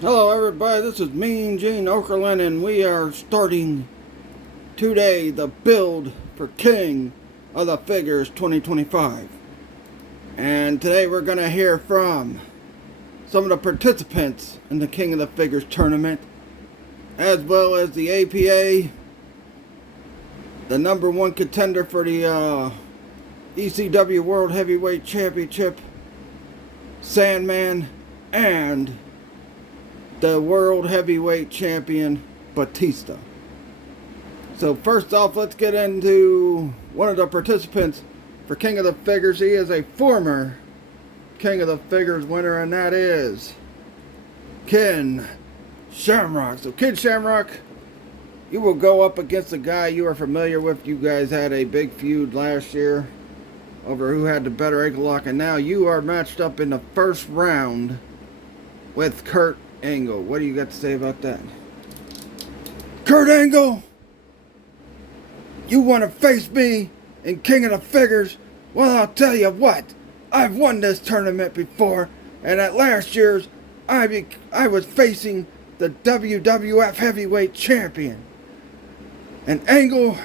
Hello everybody, this is Mean Gene Okerlund and we are starting today the build for King of the Figures 2025. And today we're going to hear from some of the participants in the King of the Figures tournament, as well as the APA, the number one contender for the ECW World Heavyweight Championship, Sandman, and the World Heavyweight Champion, Batista. So first off, let's get into one of the participants for King of the Figures. He is a former King of the Figures winner, and that is Ken Shamrock. So Ken Shamrock, you will go up against a guy you are familiar with. You guys had a big feud last year over who had the better ankle lock, and now you are matched up in the first round with Kurt Angle. What do you got to say about that? Kurt Angle, you want to face me in King of the Figures? Well, I'll tell you what. I've won this tournament before, and at last year's, I was facing the WWF Heavyweight Champion. And Angle,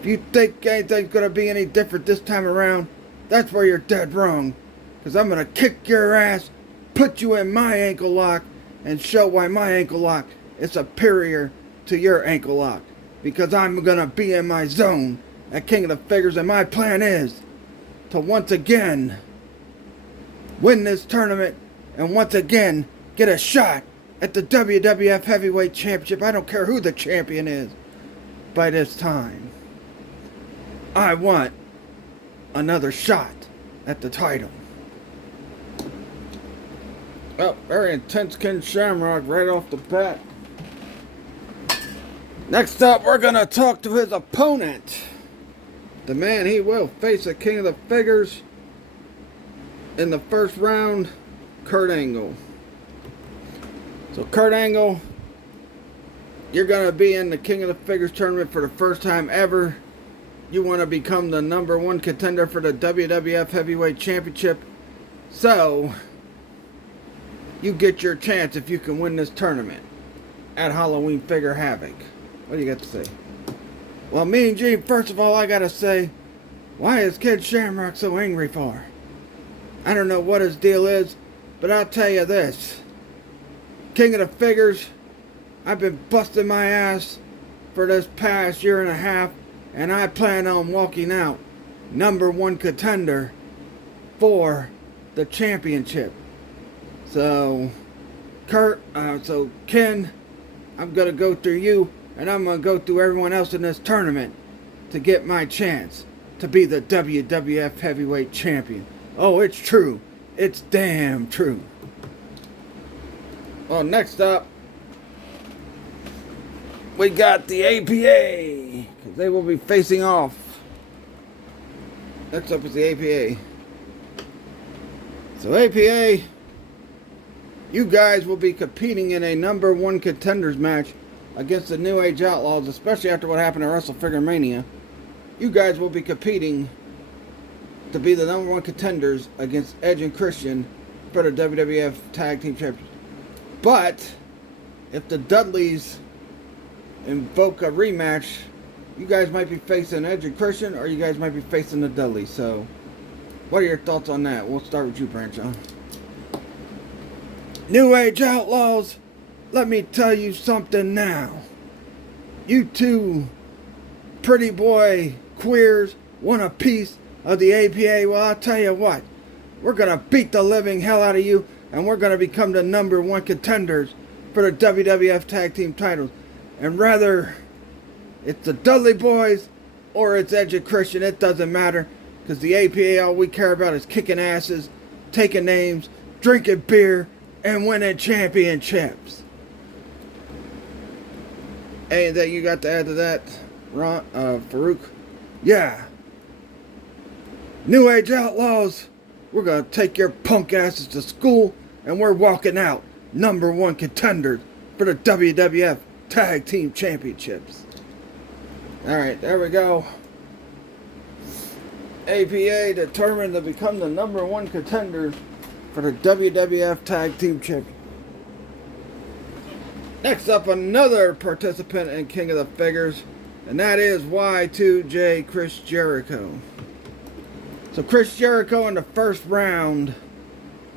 if you think anything's going to be any different this time around, that's where you're dead wrong. Because I'm going to kick your ass, put you in my ankle lock, and show why my ankle lock is superior to your ankle lock. Because I'm going to be in my zone at King of the Figures, and my plan is to once again win this tournament and once again get a shot at the WWF Heavyweight Championship. I don't care who the champion is by this time. I want another shot at the title. Oh, very intense Ken Shamrock right off the bat. Next up, we're going to talk to his opponent. The man he will face at King of the Figures in the first round, Kurt Angle. So Kurt Angle, you're going to be in the King of the Figures tournament for the first time ever. You want to become the number one contender for the WWF Heavyweight Championship. So you get your chance if you can win this tournament at Halloween Figure Havoc. What do you got to say? Well, Mean Gene, first of all, I got to say, why is Ken Shamrock so angry for? I don't know what his deal is, but I'll tell you this. King of the Figures, I've been busting my ass for this past year and a half, and I plan on walking out number one contender for the championship. So, Ken, I'm going to go through you, and I'm going to go through everyone else in this tournament to get my chance to be the WWF Heavyweight Champion. Oh, it's true. It's damn true. Well, next up, we got the APA, because they will be facing off. Next up is the APA. So APA, you guys will be competing in a number one contenders match against the New Age Outlaws, especially after what happened at Wrestle Figure Mania. You guys will be competing to be the number one contenders against Edge and Christian for the WWF Tag Team Championship. But if the Dudleys invoke a rematch, you guys might be facing Edge and Christian, or you guys might be facing the Dudleys. So, what are your thoughts on that? We'll start with you, Brancho. New Age Outlaws, let me tell you something now. You two pretty boy queers want a piece of the APA. Well, I'll tell you what. We're going to beat the living hell out of you, and we're going to become the number one contenders for the WWF Tag Team titles. And rather it's the Dudley Boys or it's Edge and Christian, it doesn't matter. Because the APA, all we care about is kicking asses, taking names, drinking beer, and winning championships. Anything you got to add to that, Ron, Farouk? Yeah. New Age Outlaws, we're going to take your punk asses to school, and we're walking out number one contenders for the WWF Tag Team Championships. Alright, there we go. APA determined to become the number one contender for the WWF Tag Team Champion. Next up, another participant in King of the Figures, and that is Y2J Chris Jericho. So Chris Jericho in the first round,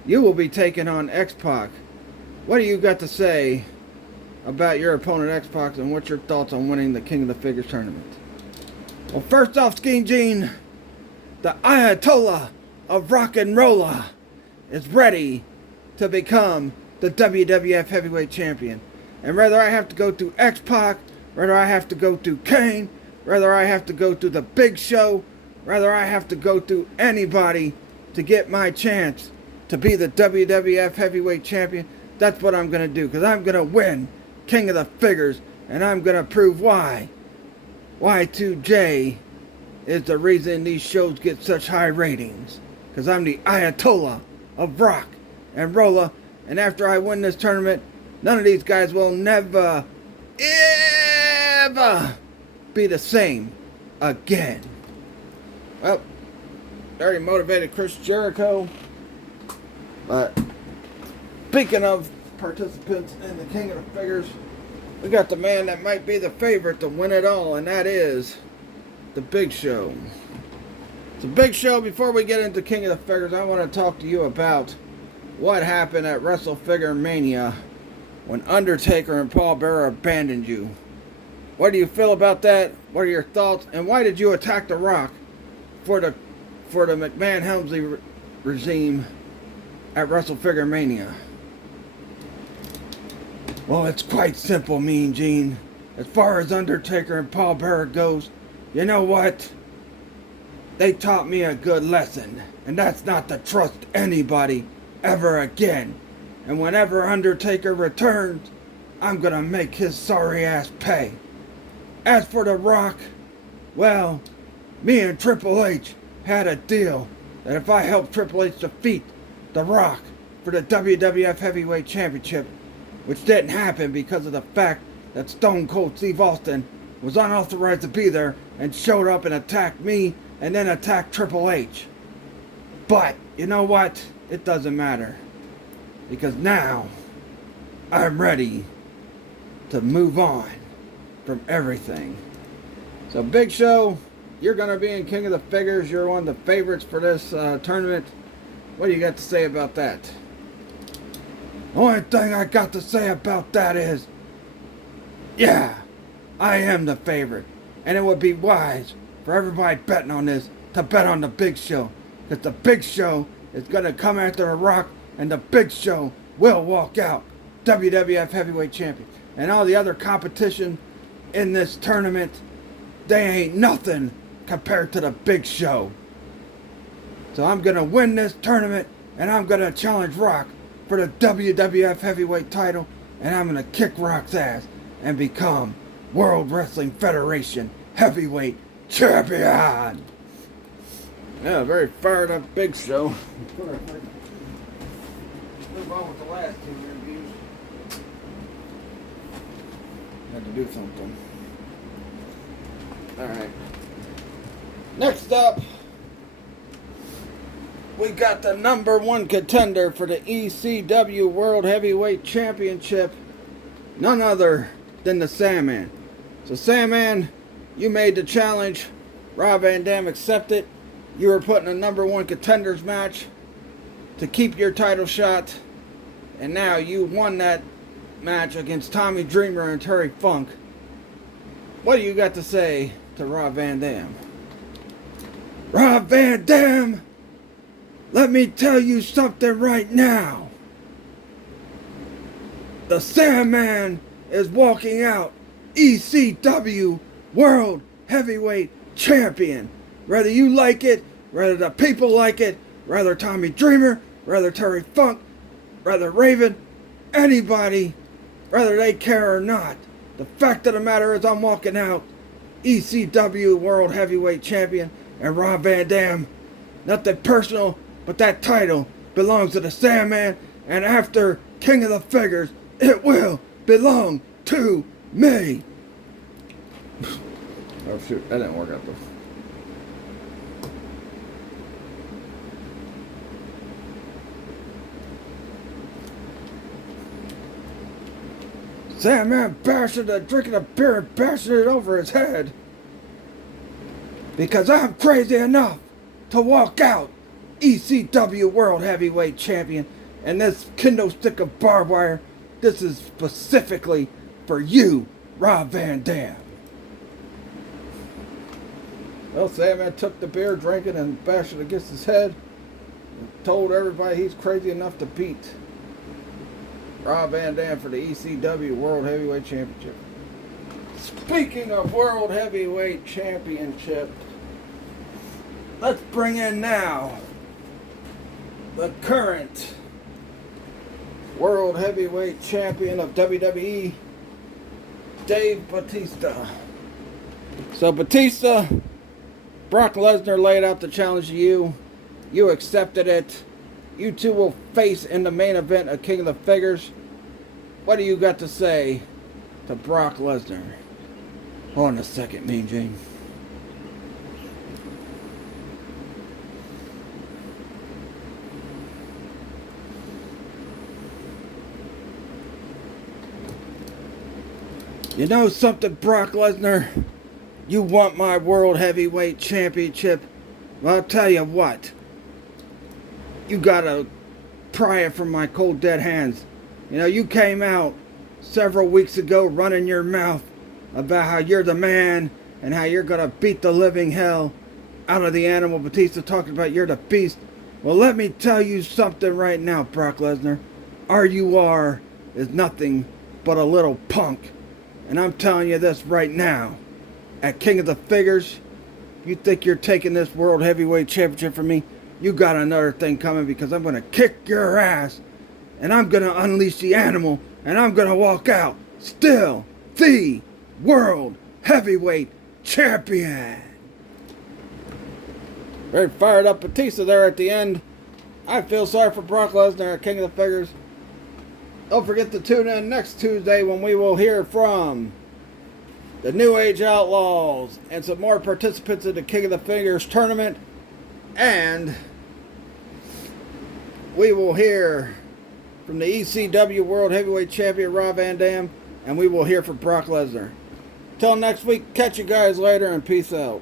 you will be taking on X-Pac. What do you got to say about your opponent X-Pac, and what's your thoughts on winning the King of the Figures tournament? Well, first off, Skein Gene, the Ayatollah of Rock and Rolla is ready to become the WWF Heavyweight Champion. And whether I have to go through X-Pac, whether I have to go through Kane, whether I have to go through the Big Show, whether I have to go through anybody to get my chance to be the WWF Heavyweight Champion, that's what I'm going to do. Because I'm going to win King of the Figures, and I'm going to prove why Y2J is the reason these shows get such high ratings. Because I'm the Ayatollah of Rock and Rolla, and after I win this tournament, none of these guys will never, ever be the same again. Well, very motivated Chris Jericho. But speaking of participants in the King of the Figures, we got the man that might be the favorite to win it all, and that is the Big Show. The Big Show, before we get into King of the Figures, I want to talk to you about what happened at WrestleFigure Mania when Undertaker and Paul Bearer abandoned you. What do you feel about that? What are your thoughts? And why did you attack The Rock for the McMahon-Helmsley regime at WrestleFigure Mania? Well, it's quite simple, Mean Gene. As far as Undertaker and Paul Bearer goes, you know what? They taught me a good lesson, and that's not to trust anybody ever again. And whenever Undertaker returns, I'm gonna make his sorry ass pay. As for The Rock, well, me and Triple H had a deal that if I helped Triple H defeat The Rock for the WWF Heavyweight Championship, which didn't happen because of the fact that Stone Cold Steve Austin was unauthorized to be there and showed up and attacked me and then attacked Triple H. But, you know what? It doesn't matter. Because now, I'm ready to move on from everything. So, Big Show, you're going to be in King of the Figures. You're one of the favorites for this tournament. What do you got to say about that? The only thing I got to say about that is, yeah, I am the favorite. And it would be wise for everybody betting on this to bet on the Big Show. Because the Big Show is going to come after The Rock, and the Big Show will walk out WWF Heavyweight Champion. And all the other competition in this tournament, they ain't nothing compared to the Big Show. So I'm going to win this tournament, and I'm going to challenge Rock for the WWF Heavyweight title, and I'm going to kick Rock's ass and become World Wrestling Federation Heavyweight Champion. Yeah, very fired up Big Show. Move on with the last two interviews. Had to do something. Alright. Next up, we got the number one contender for the ECW World Heavyweight Championship. None other than the Sandman. So Sandman, you made the challenge. Rob Van Dam accepted. You were put in a number one contenders match to keep your title shot. And now you won that match against Tommy Dreamer and Terry Funk. What do you got to say to Rob Van Dam? Rob Van Dam, let me tell you something right now. The Sandman is walking out ECW World Heavyweight Champion. Whether you like it, whether the people like it, whether Tommy Dreamer, whether Terry Funk, whether Raven, anybody, whether they care or not. The fact of the matter is I'm walking out ECW World Heavyweight Champion, and Rob Van Dam, nothing personal, but that title belongs to the Sandman, and after King of the Figures, it will belong to me. Oh shoot, that didn't work out though. Sandman bashing drinking a beer and bashing it over his head. Because I'm crazy enough to walk out ECW World Heavyweight Champion. And this kendo stick of barbed wire, this is specifically for you, Rob Van Dam. Well, Sandman took the beer, drank it, and bashed it against his head. And told everybody he's crazy enough to beat Rob Van Dam for the ECW World Heavyweight Championship. Speaking of World Heavyweight Championship, let's bring in now the current World Heavyweight Champion of WWE, Dave Batista. So Batista, Brock Lesnar laid out the challenge to you. You accepted it. You two will face in the main event of King of the Figures. What do you got to say to Brock Lesnar? Hold on a second, Mean Gene. You know something, Brock Lesnar? You want my World Heavyweight Championship? Well, I'll tell you what. You gotta pry it from my cold dead hands. You know, you came out several weeks ago running your mouth about how you're the man and how you're gonna beat the living hell out of the Animal Batista, talking about you're the beast. Well, let me tell you something right now, Brock Lesnar. RUR is nothing but a little punk. And I'm telling you this right now. At King of the Figures, you think you're taking this World Heavyweight Championship from me? You got another thing coming, because I'm going to kick your ass. And I'm going to unleash the Animal. And I'm going to walk out still the World Heavyweight Champion. Very fired up Batista there at the end. I feel sorry for Brock Lesnar at King of the Figures. Don't forget to tune in next Tuesday when we will hear from the New Age Outlaws and some more participants in the King of the Figures tournament. And we will hear from the ECW World Heavyweight Champion Rob Van Dam. And we will hear from Brock Lesnar. Till next week, catch you guys later and peace out.